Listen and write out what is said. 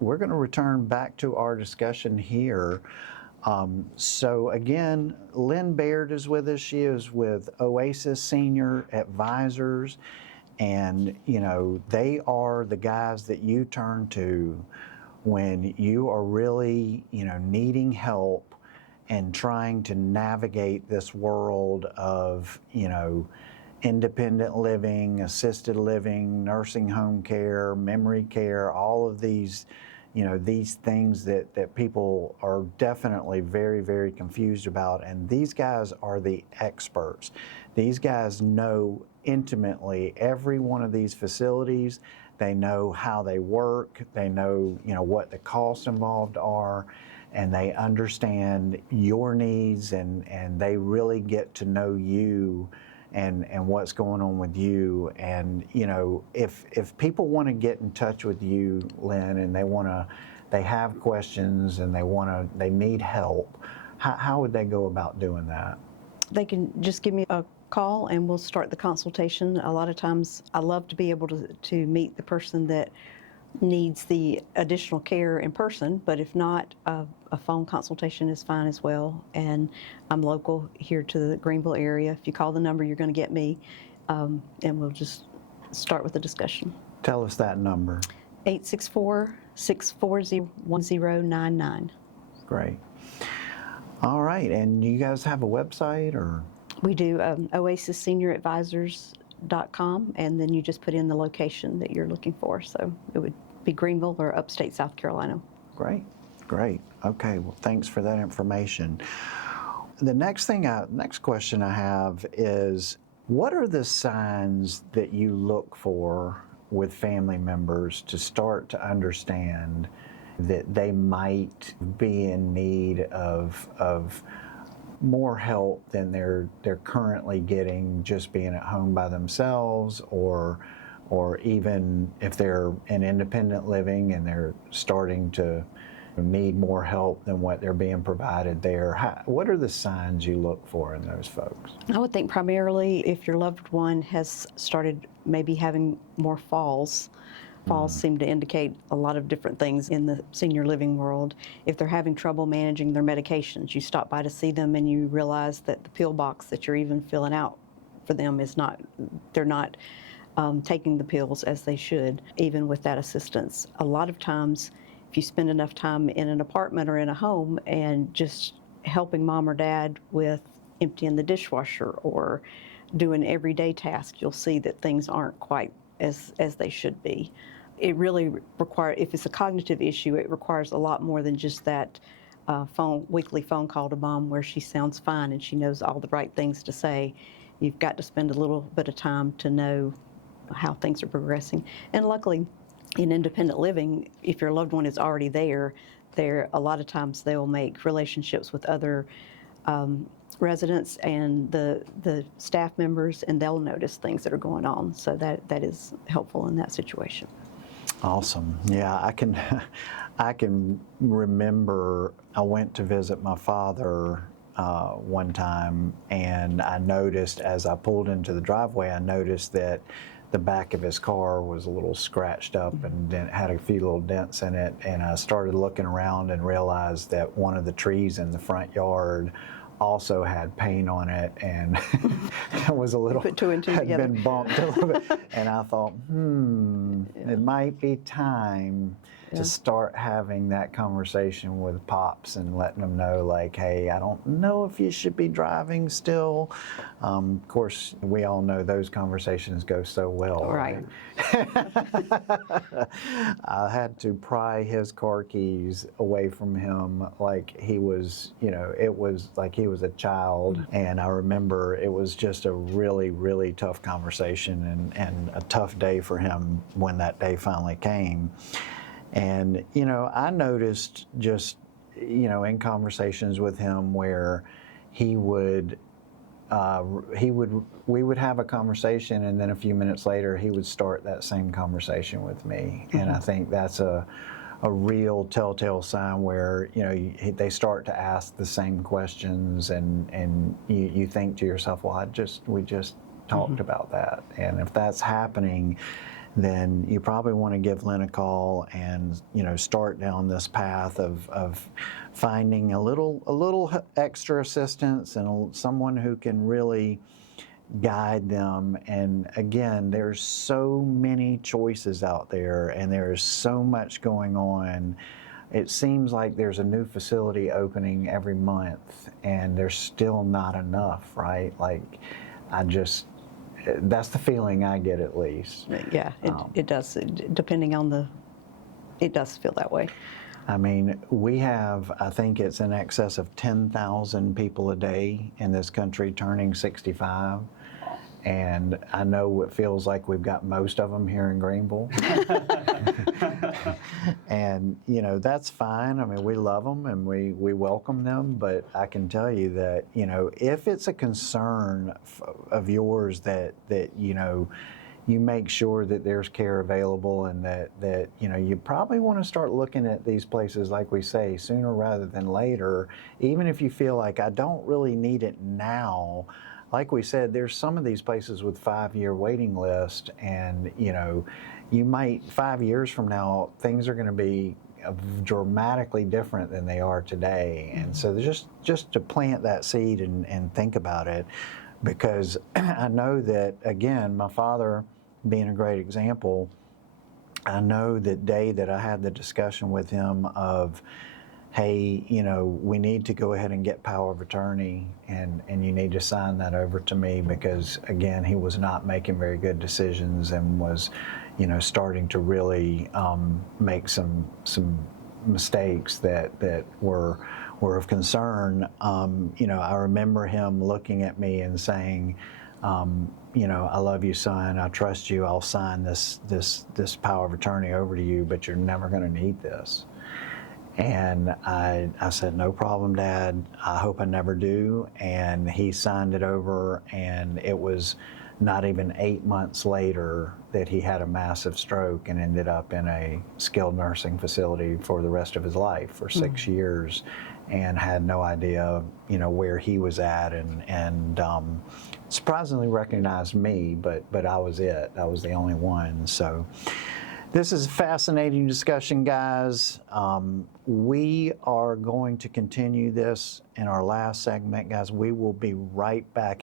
We're going to return back to our discussion here. So again, Lynn Baird is with us. She is with Oasis Senior Advisors, and they are the guys that you turn to when you are really needing help and trying to navigate this world of independent living, assisted living, nursing home care, memory care, all of these these things that people are definitely very, very confused about. And these guys are the experts. These guys know intimately every one of these facilities. They know how they work. They know, what the costs involved are, and they understand your needs, and they really get to know you and what's going on with you. And if people want to get in touch with you, Lynn, and they have questions and they need help, how would they go about doing that? They can just give me a call and we'll start the consultation. A lot of times I love to be able to meet the person that needs the additional care in person, but if not, a phone consultation is fine as well. And I'm local here to the Greenville area. If you call the number, you're going to get me, and we'll just start with the discussion. Tell us that number. 864-640-1099. Great. All right, and you guys have a website, or? We do, oasissenior.advisors.com, and then you just put in the location that you're looking for. So it would be Greenville or upstate South Carolina. Great. Okay, well, thanks for that information. The next question I have is, what are the signs that you look for with family members to start to understand that they might be in need of more help than they're currently getting, just being at home by themselves, or even if they're in independent living and they're starting to need more help than what they're being provided there? What are the signs you look for in those folks? I would think primarily if your loved one has started maybe having more falls. Falls seem to indicate a lot of different things in the senior living world. If they're having trouble managing their medications, you stop by to see them and you realize that the pill box that you're even filling out for them they're not taking the pills as they should, even with that assistance. A lot of times, if you spend enough time in an apartment or in a home and just helping mom or dad with emptying the dishwasher or doing everyday tasks, you'll see that things aren't quite as they should be. It really requires, if it's a cognitive issue, it requires a lot more than just that weekly phone call to mom where she sounds fine and she knows all the right things to say. You've got to spend a little bit of time to know how things are progressing. And luckily, in independent living, if your loved one is already there, a lot of times they will make relationships with other residents and the staff members, and they'll notice things that are going on. So that is helpful in that situation. Awesome. Yeah, I can remember I went to visit my father one time, and I noticed as I pulled into the driveway, I noticed that the back of his car was a little scratched up and had a few little dents in it. And I started looking around and realized that one of the trees in the front yard also had paint on it, and it was a little, put two and two had together. been bumped a little bit. And I thought, it might be time to start having that conversation with Pops and letting them know, like, hey, I don't know if you should be driving still. Of course, we all know those conversations go so well. Right. I had to pry his car keys away from him like he was, it was like he was a child. And I remember it was just a really, really tough conversation and a tough day for him when that day finally came. And, I noticed just, in conversations with him where we would have a conversation, and then a few minutes later he would start that same conversation with me. And I think that's a real telltale sign where, they start to ask the same questions, and you think to yourself, well, we just talked about that. And if that's happening, then you probably want to give Lynn a call and, start down this path of finding a little extra assistance and someone who can really guide them. And again, there's so many choices out there and there's so much going on. It seems like there's a new facility opening every month and there's still not enough, right? Like, that's the feeling I get, at least. Yeah, it does. Depending on it does feel that way. I mean, we have, I think it's in excess of 10,000 people a day in this country turning 65. And I know it feels like we've got most of them here in Greenville. And, that's fine. I mean, we love them and we welcome them. But I can tell you that, if it's a concern of yours that you make sure that there's care available and that you probably want to start looking at these places, like we say, sooner rather than later, even if you feel like I don't really need it now. Like we said, there's some of these places with 5-year waiting list, and you might 5 years from now things are going to be dramatically different than they are today. And so just to plant that seed and think about it, because I know that, again, my father being a great example, I know the day that I had the discussion with him of, hey, we need to go ahead and get power of attorney and you need to sign that over to me, because again, he was not making very good decisions and was, starting to really make some mistakes that were of concern. I remember him looking at me and saying, I love you, son. I trust you. I'll sign this power of attorney over to you, but you're never going to need this. And I said, no problem, Dad. I hope I never do. And he signed it over, and it was not even 8 months later that he had a massive stroke and ended up in a skilled nursing facility for the rest of his life for 6 years, and had no idea, where he was at, and surprisingly recognized me, but I was it. I was the only one. So this is a fascinating discussion, guys. We are going to continue this in our last segment, guys. We will be right back